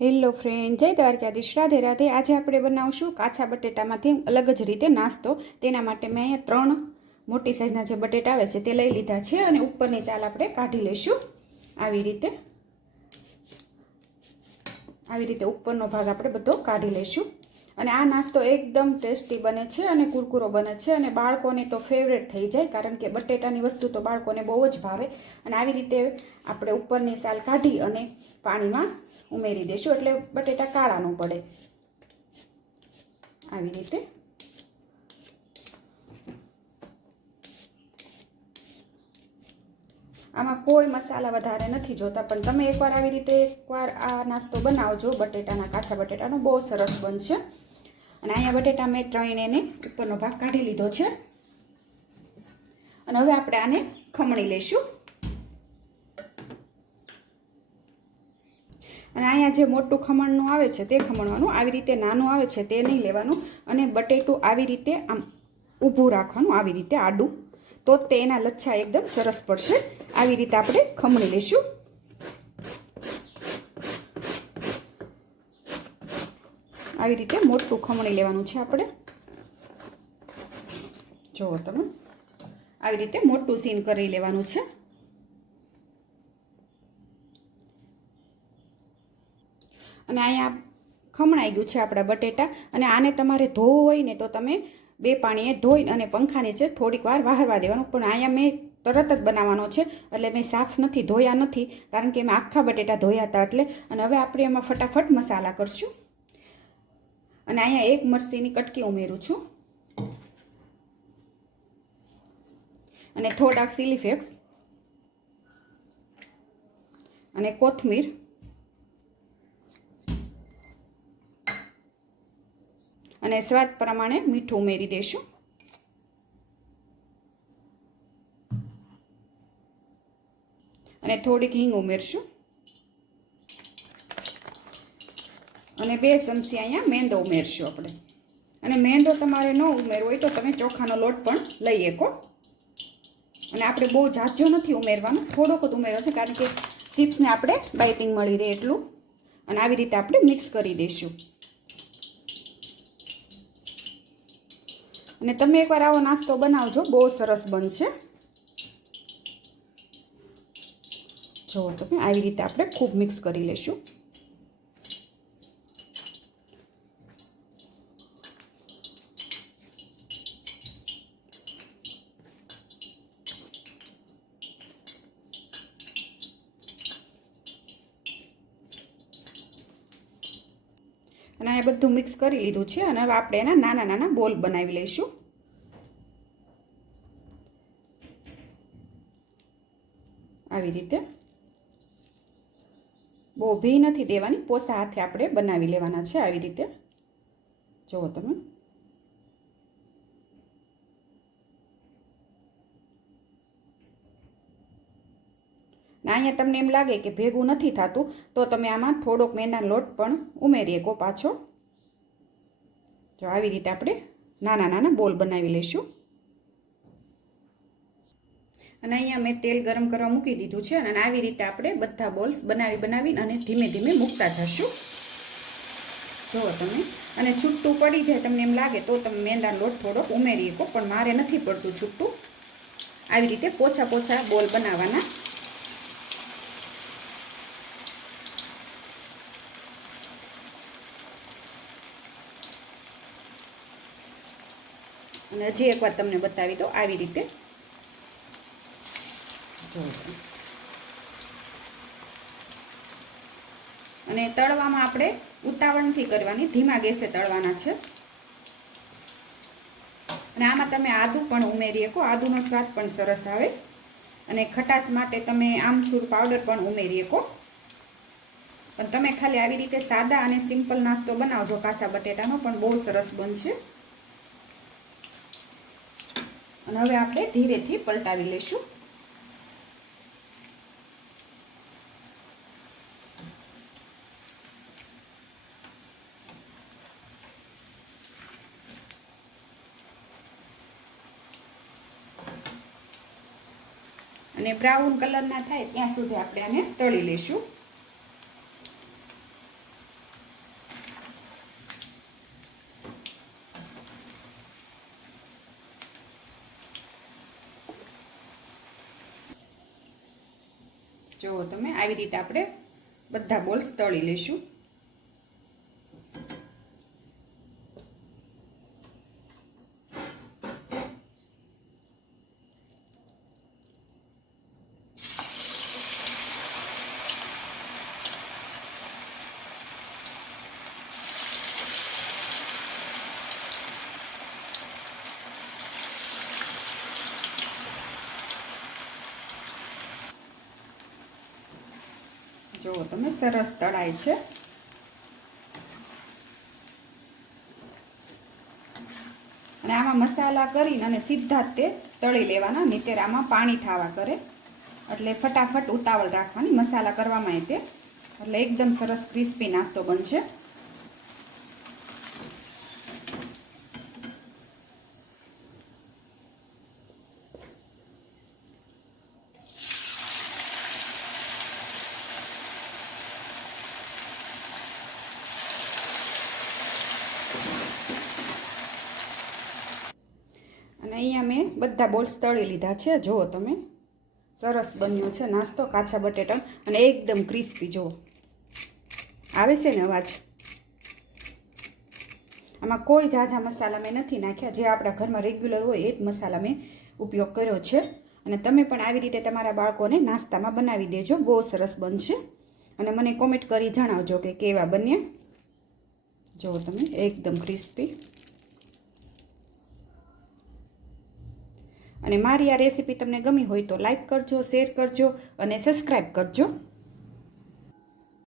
Hello friend, જય દ્વારકાધીશ. રાધે રાધે. આજે આપણે બનાવશું કાચા બટેટામાંથી અલગ જ રીતે નાસ્તો. તેના માટે મેં અહીંયા ત્રણ મોટી સાઇઝના જે બટેટા આવે છે તે લઈ લીધા છે અને ઉપરની ચાલ આપણે કાઢી લઈશું. આવી રીતે આવી રીતે ઉપરનો ભાગ આપણે બધો કાઢી લઈશું. અને આ નાસ્તો એકદમ ટેસ્ટી બને છે અને કુરકુરો બને છે અને બાળકોને તો ફેવરેટ થઈ જાય, કારણ કે બટેટાની વસ્તુ તો બાળકોને બહુ જ ભાવે. અને આવી રીતે આપણે ઉપરની સાલ કાઢી અને પાણીમાં ઉમેરી દઈશું, એટલે બટેટા કાળા ન પડે. આવી રીતે. આમાં કોઈ મસાલા વધારે નથી જોતા, પણ તમે એકવાર આવી રીતે એકવાર આ નાસ્તો બનાવજો. બટેટાના કાચા બટેટાનો બહુ સરસ બનશે. અને અહીંયા બટેટા મેં ત્રણેયને ઉપરનો ભાગ કાઢી લીધો છે. અને હવે આપણે આને ખમણી લઈશું. અને અહીંયા જે મોટું ખમણનું આવે છે તે ખમણવાનું, આવી રીતે નાનું આવે છે તે નહીં લેવાનું. અને બટેટું આવી રીતે આમ ઊભું રાખવાનું, આવી રીતે આડું. તો તેના લચ્છા એકદમ સરસ પડશે. આવી રીતે આપણે ખમણી લઈશું. આવી રીતે મોટું ખમણી લેવાનું છે આપણે. જુઓ તમે આવી રીતે મોટું સીન કરી લેવાનું છે. અને અહીંયા ખમણાઈ ગયું છે આપણા બટેટા. અને આને તમારે ધોવું હોય ને તો તમે બે પાણીએ ધોઈ અને પંખાને છે થોડીક વાર વાહરવા દેવાનું. પણ અહીંયા મેં તરત જ બનાવવાનો છે. એટલે મેં સાફ નથી, ધોયા નથી. કારણ કે મેં આખા બટેટા ધોયા હતા એટલે. અને હવે આપણે એમાં ફટાફટ મસાલા કરશું. અને અહીંયા એક મરસીની કટકી ઉમેરું છું. અને થોડાક સિલીફેક્સ. અને કોથમીર. અને સ્વાદ પ્રમાણે મીઠું ઉમેરી દઈશું. અને થોડીક હિંગ ઉમેરશું. અને બે ચમચી અહીંયા મેંદો ઉમેરશું આપણે. અને મેંદો તમારે ન ઉમેરવો હોય તો તમે ચોખાનો લોટ પણ લઈ શકો. અને આપણે બહુ જાજો નથી ઉમેરવાનું, થોડોક જ ઉમેરવો છે, કારણ કે ચિપ્સને આપણે બાઇટિંગ મળી રહે એટલું. અને આવી રીતે આપણે મિક્સ કરી દઈશું. અને તમે એકવાર આવો નાસ્તો બનાવજો, બહુ સરસ બનશે. જુઓ તમે આવી રીતે આપણે ખૂબ મિક્સ કરી લઈશું. અને એ બધું મિક્સ કરી લીધું છે અને હવે આપણે એના નાના નાના બોલ બનાવી લઈશું. આવી રીતે. બહુ ભી નથી દેવાની, પોસા હાથે આપણે બનાવી લેવાના છે આવી રીતે. જુઓ તમે. ને, અહીંયા તમને એમ લાગે કે ભેગું નથી થતું, તો તમે આમાં થોડોક મેંદાનો લોટ પણ ઉમેરી શકો પાછો. જો આવી રીતે આપણે નાના નાના બોલ બનાવી લઈશું. અને અહીંયા મેં તેલ ગરમ કરવા મૂકી દીધું છે અને આવી રીતે આપણે બધા બોલ્સ બનાવી બનાવીને અને ધીમે ધીમે મૂકતા જશું. જુઓ તમે, અને છૂટું પડી જાય તમને એમ લાગે તો તમે મેંદા લોટ થોડોક ઉમેરી શકો, પણ મારે નથી પડતું છૂટું. આવી રીતે પોછા પોછા બોલ બનાવવાના. અને હજી એકવાર તમને બતાવી દો આવી રીતે. અને તળવામાં આપણે ઉતાવળથી કરવાની, ધીમા ગેસે તળવાના છે. અને આમાં તમે આદુ પણ ઉમેરી શકો, આદુનો સ્વાદ પણ સરસ આવે. અને ખટાશ માટે તમે આમચૂર પાવડર પણ ઉમેરી શકો. પણ તમે ખાલી આવી રીતે સાદા અને સિમ્પલ નાસ્તો બનાવજો કાસા બટેટાનો પણ બહુ સરસ બનશે. અને હવે આપણે ધીરેથી પલટાવી લઈશું. અને બ્રાઉન કલરના થાય ત્યાં સુધી આપણે આને તળી લઈશું. જુઓ તમે આવી રીતે આપણે બધા બોલ્સ તળી લઈશું જુઓ તમે સરસ તળાય છે. અને આમાં મસાલા કરીને અને સીધા તે તળી લેવાના. નહીંતર આમાં પાણી થવા કરે. એટલે ફટાફટ ઉતાવળ રાખવાની. મસાલા કરવામાં તે. એટલે એકદમ સરસ ક્રિસ્પી નાસ્તો બનશે. અને અહીંયા મેં બધા બોલ્સ તળી લીધા છે. જુઓ તમે. સરસ બન્યો છે નાસ્તો, કાચા બટેટા અને એકદમ ક્રિસ્પી, જુઓ. આવે છે ને અવાજ? આમાં કોઈ ઝાઝા મસાલા મેં નથી નાખ્યા. જે આપણા ઘરમાં રેગ્યુલર હોય એ જ મસાલા મેં ઉપયોગ કર્યો છે. અને તમે પણ આવી રીતે તમારા બાળકોને નાસ્તામાં બનાવી દેજો. બહુ સરસ બનશે. અને મને કોમેન્ટ કરી જણાવજો કે કેવા બન્યા. જુઓ તમે, એકદમ ક્રિસ્પી. અને મારી આ રેસીપી તમને ગમી હોય તો લાઇક કરજો, શેર કરજો અને સબસ્ક્રાઈબ કરજો.